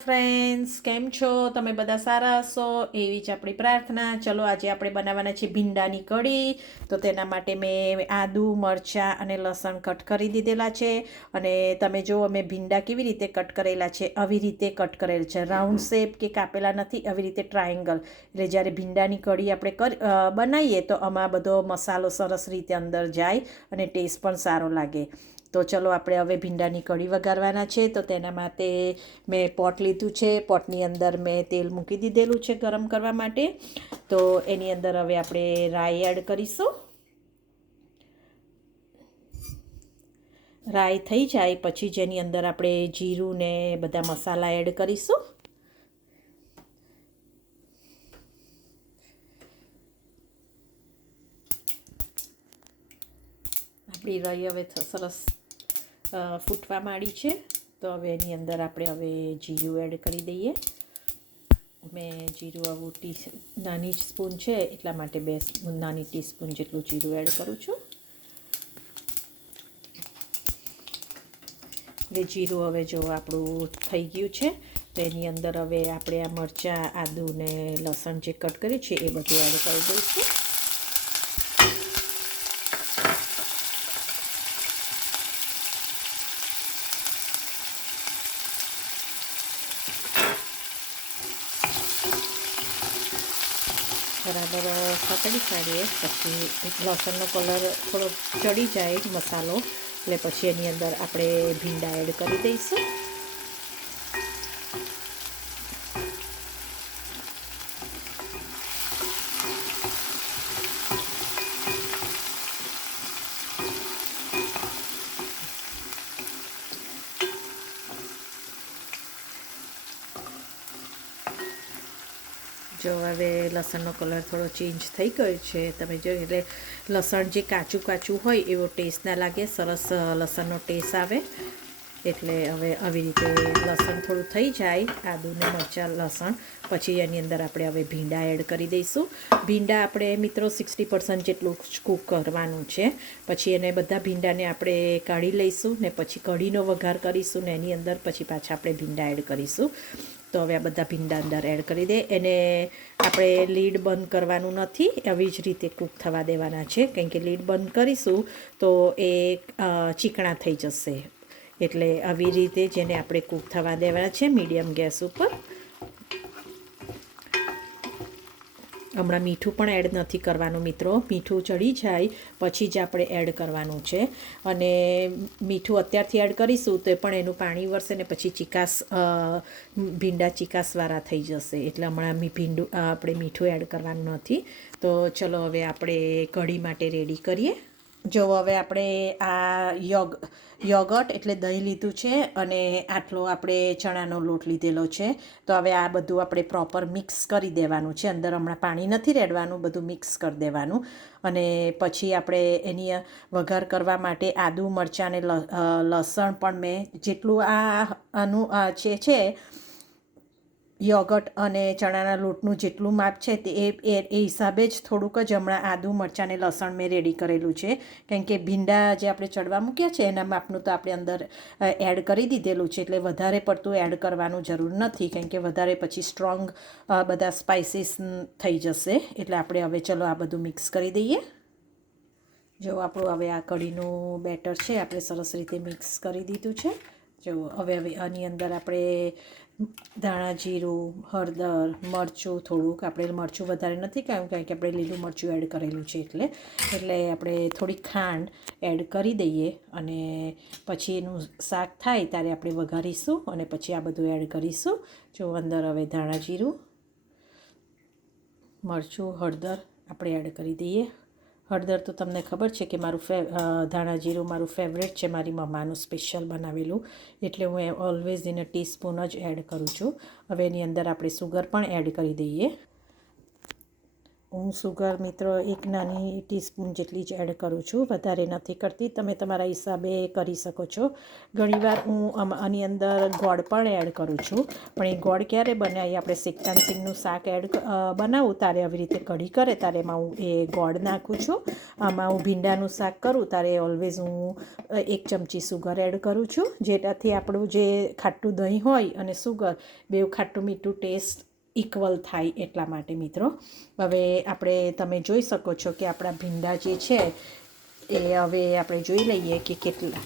Friends, કેમ છો? તમે બધા સારા હશો એવી જ આપણી પ્રાર્થના. ચલો આજે આપણે બનાવવાના છે ભીંડાની કઢી. તો તેના માટે મેં આદુ, મરચાં અને લસણ કટ કરી દીધેલા છે. અને તમે જો અમે ભીંડા કેવી રીતે કટ કરેલા છે, આવી રીતે કટ કરેલ છે. રાઉન્ડ શેપ કે કાપેલા નથી, આવી રીતે ટ્રાયેંગલ. એટલે જ્યારે ભીંડાની કઢી આપણે બનાવીએ તો આમાં બધો મસાલો સરસ રીતે અંદર જાય અને ટેસ્ટ પણ સારો લાગે. તો ચલો આપણે હવે ભીંડાની કઢી વઘારવાના છે. તો તેના માટે મેં પોટ લીધું છે. પોટની અંદર મેં તેલ મૂકી દીધેલું છે ગરમ કરવા માટે. તો એની અંદર હવે આપણે રાઈ એડ કરીશું. રાઈ થઈ જાય પછી જેની અંદર આપણે જીરું ને બધા મસાલા એડ કરીશું. આપણી રાઈ હવે સરસ ફૂટવા માંડી છે. તો હવે એની અંદર આપણે હવે જીરું એડ કરી દઈએ. મેં જીરું આવું નાની સ્પૂન છે એટલા માટે 2 નાની ટીસ્પૂન જેટલું જીરું એડ કરું છું. એટલે જીરું હવે જો આપણું થઈ ગયું છે તો એની અંદર હવે આપણે આ મરચાં, આદુ ને લસણ જે કટ કર્યું છે એ બધું એડ કરી દઈશું. બરાબર સાતડી કાઢીએ પછી લસણનો કલર થોડો ચડી જાય મસાલો એટલે પછી એની અંદર આપણે ભીંડા એડ કરી દઈશું. જો હવે લસણનો કલર થોડો ચેન્જ થઈ ગયો છે. તમે જોઈ એટલે લસણ જે કાચું કાચું હોય એવો ટેસ્ટ ના લાગે, સરસ લસણનો ટેસ્ટ આવે. એટલે હવે આવી રીતે લસણ થોડું થઈ જાય, આદુ ને મરચાં લસણ, પછી એની અંદર આપણે હવે ભીંડા એડ કરી દઈશું. ભીંડા આપણે મિત્રો 60% જેટલું કૂક કરવાનું છે. પછી એને બધા ભીંડાને આપણે કાઢી લઈશું ને પછી કઢીનો વઘાર કરીશું ને એની અંદર પછી પાછા આપણે ભીંડા એડ કરીશું. તો હવે આ બધા ભીંડા અંદર એડ કરી દે. એને આપણે લીડ બંધ કરવાનું નથી, આવી જ રીતે કૂક થવા દેવાના છે. કારણ કે લીડ બંધ કરીશું તો એ ચીકણા થઈ જશે. એટલે આવી રીતે જેને આપણે કૂક થવા દેવાના છે મીડિયમ ગેસ ઉપર. હમણાં મીઠું પણ એડ નથી કરવાનું મિત્રો. મીઠું ચડી જાય પછી જ આપણે એડ કરવાનું છે. અને મીઠું અત્યારથી એડ કરીશું તો પણ એનું પાણી વરસે ને પછી ચીકાશ ભીંડા ચીકાશવાળા થઈ જશે. એટલે હમણાં આપણે મીઠું એડ કરવાનું નથી. તો ચલો હવે આપણે કઢી માટે રેડી કરીએ. જો હવે આપણે આ યોગર્ટ એટલે દહીં લીધું છે અને આટલો આપણે ચણાનો લોટ લીધેલો છે. તો હવે આ બધું આપણે પ્રોપર મિક્સ કરી દેવાનું છે. અંદર હમણાં પાણી નથી રેડવાનું, બધું મિક્સ કરી દેવાનું. અને પછી આપણે એની વઘાર કરવા માટે આદુ, મરચાં અને લસણ પણ મેં જેટલું આનું છે યોગર્ટ અને ચણાના લોટનું જેટલું માપ છે તે એ હિસાબે જ થોડુંક જ હમણાં આદુ, મરચાં અને લસણ મેં રેડી કરેલું છે. કારણ કે ભીંડા જે આપણે ચડવા મૂક્યા છે એના માપનું તો આપણે અંદર એડ કરી દીધેલું છે. એટલે વધારે પડતું એડ કરવાનું જરૂર નથી. કારણ કે વધારે પછી સ્ટ્રોંગ બધા સ્પાઇસીસ થઈ જશે. એટલે આપણે હવે ચલો આ બધું મિક્સ કરી દઈએ. જો આપણું હવે આ કઢીનું બેટર છે આપણે સરસ રીતે મિક્સ કરી દીધું છે. જો હવે આની અંદર આપણે ધાણા જીરું, હળદર, મરચું થોડુંક, આપણે મરચું વધારે નથી કારણ કે આપણે લીલું મરચું એડ કરેલું છે એટલે આપણે થોડી ખાંડ એડ કરી દઈએ. અને પછી એનું શાક થાય ત્યારે આપણે વઘારીશું અને પછી આ બધું એડ કરીશું. જો અંદર હવે ધાણા જીરું, મરચું, હળદર આપણે એડ કરી દઈએ. હળદર તો તમને ખબર છે કે ધાણા જીરું મારું ફેવરેટ છે, મારી મમ્માનું સ્પેશિયલ બનાવેલું. એટલે હું ઓલવેઝ ઇન ટીસ્પૂન જ એડ કરું છું. હવે એની અંદર આપણે સુગર પણ એડ કરી દઈએ. હું સુગર મિત્રો 1 નાની ટીસ્પૂન જેટલી જ એડ કરું છું, વધારે નથી કરતી. તમે તમારા હિસાબે કરી શકો છો. ઘણીવાર હું આની અંદર ગોળ પણ એડ કરું છું, પણ એ ગોળ ક્યારે બનાવીએ આપણે શેકતાન સિંગનું શાક બનાવું ત્યારે આવી રીતે કઢી કરે ત્યારે એમાં હું એ ગોળ નાખું છું. આમાં હું ભીંડાનું શાક કરું ત્યારે ઓલવેઝ હું 1 ચમચી સુગર એડ કરું છું, જેનાથી આપણું જે ખાટું દહીં હોય અને સુગર બેવ ખાટું મીઠું ટેસ્ટ ઇક્વલ થાય એટલા માટે મિત્રો. હવે તમે જોઈ શકો છો કે આપણા ભીંડા જે છે એ હવે આપણે જોઈ લઈએ કે કેટલા.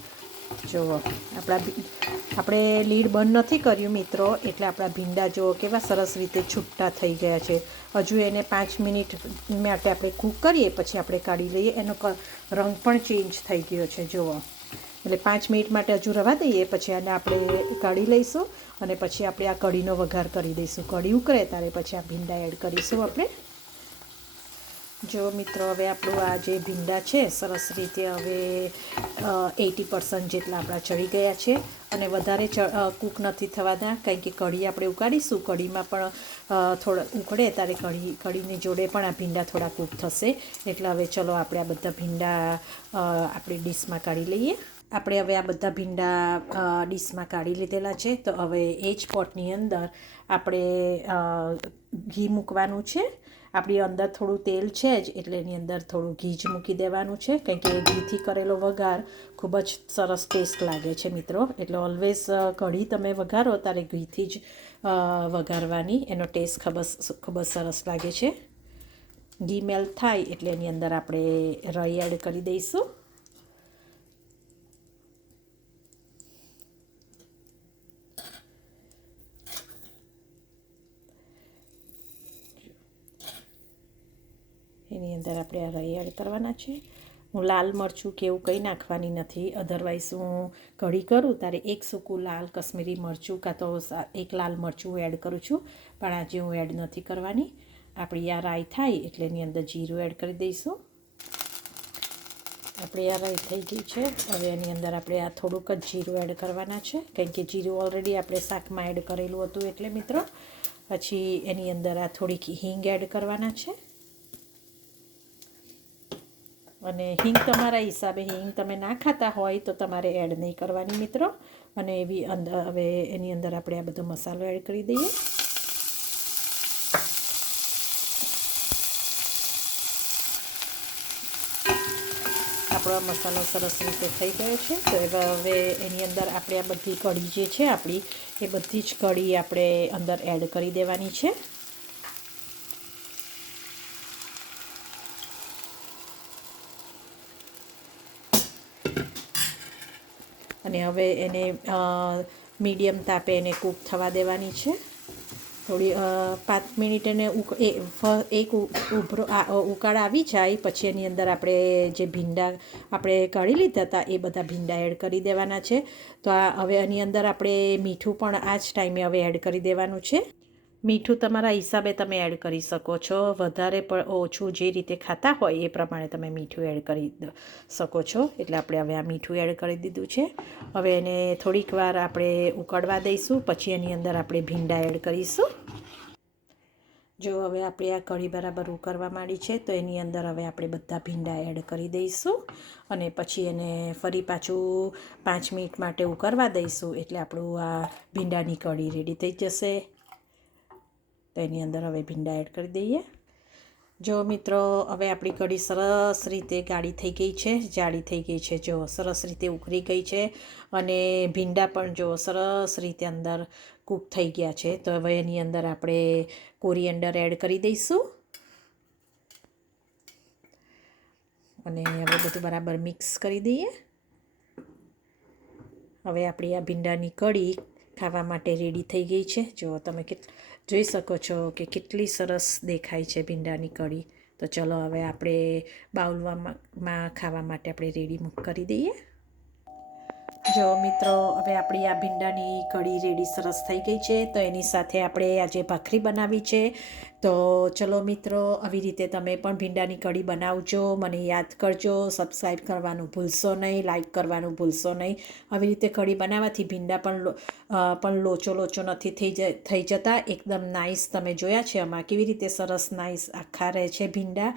જુઓ આપણે લીડ બંધ નથી કર્યું મિત્રો, એટલે આપણા ભીંડા જુઓ કેવા સરસ રીતે છૂટા થઈ ગયા છે. હજુ એને 5 મિનિટ માટે આપણે કૂક કરીએ પછી આપણે કાઢી લઈએ. એનો રંગ પણ ચેન્જ થઈ ગયો છે જુઓ. એટલે 5 મિનિટ માટે હજુ રવા દઈએ, પછી આને આપણે કાઢી લઈશું અને પછી આપણે આ કઢીનો વઘાર કરી દઈશું. કઢી ઉકળે ત્યારે પછી આ ભીંડા એડ કરીશું આપણે. જો મિત્રો હવે આપણું આ જે ભીંડા છે સરસ રીતે હવે 80% જેટલા આપણા ચડી ગયા છે અને વધારે કૂક નથી થવાના, કારણ કે કઢી આપણે ઉકાળીશું. કઢીમાં પણ થોડા ઉકળે ત્યારે કઢીની જોડે પણ આ ભીંડા થોડા કૂક થશે. એટલે હવે ચલો આપણે આ બધા ભીંડા આપણી ડીશમાં કાઢી લઈએ. આપણે હવે આ બધા ભીંડા ડીશમાં કાઢી લીધેલા છે. તો હવે એ જ પોટની અંદર આપણે ઘી મૂકવાનું છે. આપણી અંદર થોડું તેલ છે જ, એટલે એની અંદર થોડું ઘી જ મૂકી દેવાનું છે, કારણ કે ઘીથી કરેલો વઘાર ખૂબ જ સરસ ટેસ્ટ લાગે છે મિત્રો. એટલે ઓલવેઝ કઢી તમે વઘારો ત્યારે ઘીથી જ વઘારવાની, એનો ટેસ્ટ ખૂબ જ સરસ લાગે છે. ઘી મેલ્ટ થાય એટલે એની અંદર આપણે રાઈ એડ કરી દઈશું. એની અંદર આપણે આ રાઈ એડ કરવાના છે. હું લાલ મરચું કે એવું કંઈ નાખવાની નથી, અધરવાઇઝ હું કઢી કરું ત્યારે 1 સૂકું લાલ કશ્મીરી મરચું કાં તો 1 લાલ મરચું એડ કરું છું, પણ આજે હું એડ નથી કરવાની. આપણી આ રાઈ થાય એટલે એની અંદર જીરું એડ કરી દઈશું. આપણી આ રાઈ થઈ ગઈ છે. હવે એની અંદર આપણે આ થોડુંક જ જીરું એડ કરવાના છે, કારણ કે જીરું ઓલરેડી આપણે શાકમાં એડ કરેલું હતું એટલે મિત્રો. પછી એની અંદર આ થોડીક હિંગ એડ કરવાના છે. અને હિંગ તમારા હિસાબે, હિંગ તમે ના ખાતા હોય તો તમારે એડ નહીં કરવાની મિત્રો. અને હવે એની અંદર આપણે આ બધો મસાલો એડ કરી દઈએ. આપણો મસાલો સરસ રીતે થઈ ગયો છે. તો હવે એની અંદર આપણે આ બધી કઢી જે છે આપણી, એ બધી જ કઢી આપણે અંદર એડ કરી દેવાની છે. અને હવે એને મીડિયમ તાપે એને કૂક થવા દેવાની છે. થોડી 5 મિનિટ એને ઉકાળ આવી જાય પછી એની અંદર આપણે જે ભીંડા આપણે કાઢી લીધા હતા એ બધા ભીંડા એડ કરી દેવાના છે. તો હવે એની અંદર આપણે મીઠું પણ આ જ ટાઈમે હવે એડ કરી દેવાનું છે. મીઠું તમારા હિસાબે તમે એડ કરી શકો છો, વધારે પણ ઓછું જે રીતે ખાતા હોય એ પ્રમાણે તમે મીઠું એડ કરી શકો છો. એટલે આપણે હવે આ મીઠું એડ કરી દીધું છે. હવે એને થોડીક વાર આપણે ઉકળવા દઈશું, પછી એની અંદર આપણે ભીંડા એડ કરીશું. જો હવે આપણે આ કઢી બરાબર ઉકળવા માંડી છે તો એની અંદર હવે આપણે બધા ભીંડા એડ કરી દઈશું અને પછી એને ફરી પાછું 5 મિનિટ માટે ઉકળવા દઈશું. એટલે આપણું આ ભીંડાની કઢી રેડી થઈ જશે. તો એની અંદર હવે ભીંડા એડ કરી દઈએ. જો મિત્રો હવે આપણી કઢી સરસ રીતે જાડી થઈ ગઈ છે. જો સરસ રીતે ઉકળી ગઈ છે અને ભીંડા પણ જો સરસ રીતે અંદર કૂક થઈ ગયા છે. તો હવે એની અંદર આપણે કોરિએન્ડર એડ કરી દઈશું અને હવે બધું બરાબર મિક્સ કરી દઈએ. હવે આપણી આ ભીંડાની કઢી ખાવા માટે રેડી થઈ ગઈ છે. જો તમે જોઈ શકો છો કે કેટલી સરસ દેખાય છે ભીંડાની કઢી. તો ચલો હવે આપણે બાઉલમાં ખાવા માટે આપણે રેડી કરી દઈએ. જો મિત્રો, હવે આપણી આ ભીંડાની કઢી રેડી સરસ થઈ ગઈ છે. તો એની સાથે આપણે આજે ભાખરી બનાવી છે. તો ચલો મિત્રો, આવી રીતે તમે પણ ભીંડાની કઢી બનાવજો, મને યાદ કરજો, સબસ્ક્રાઈબ કરવાનું ભૂલશો નહીં, લાઈક કરવાનું ભૂલશો નહીં. આવી રીતે કઢી બનાવવાથી ભીંડા પણ લોચો લોચો નથી થઈ જતા, એકદમ નાઈસ. તમે જોયા છે આમાં કેવી રીતે સરસ નાઈસ આખા રહે છે ભીંડા.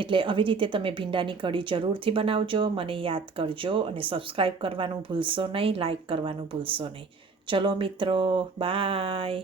એટલે આવી રીતે તમે ભીંડાની કઢી જરૂરથી બનાવજો, મને યાદ કરજો અને સબસ્ક્રાઈબ કરવાનું ભૂલશો નહીં, લાઈક કરવાનું ભૂલશો નહીં. ચલો મિત્રો, બાય.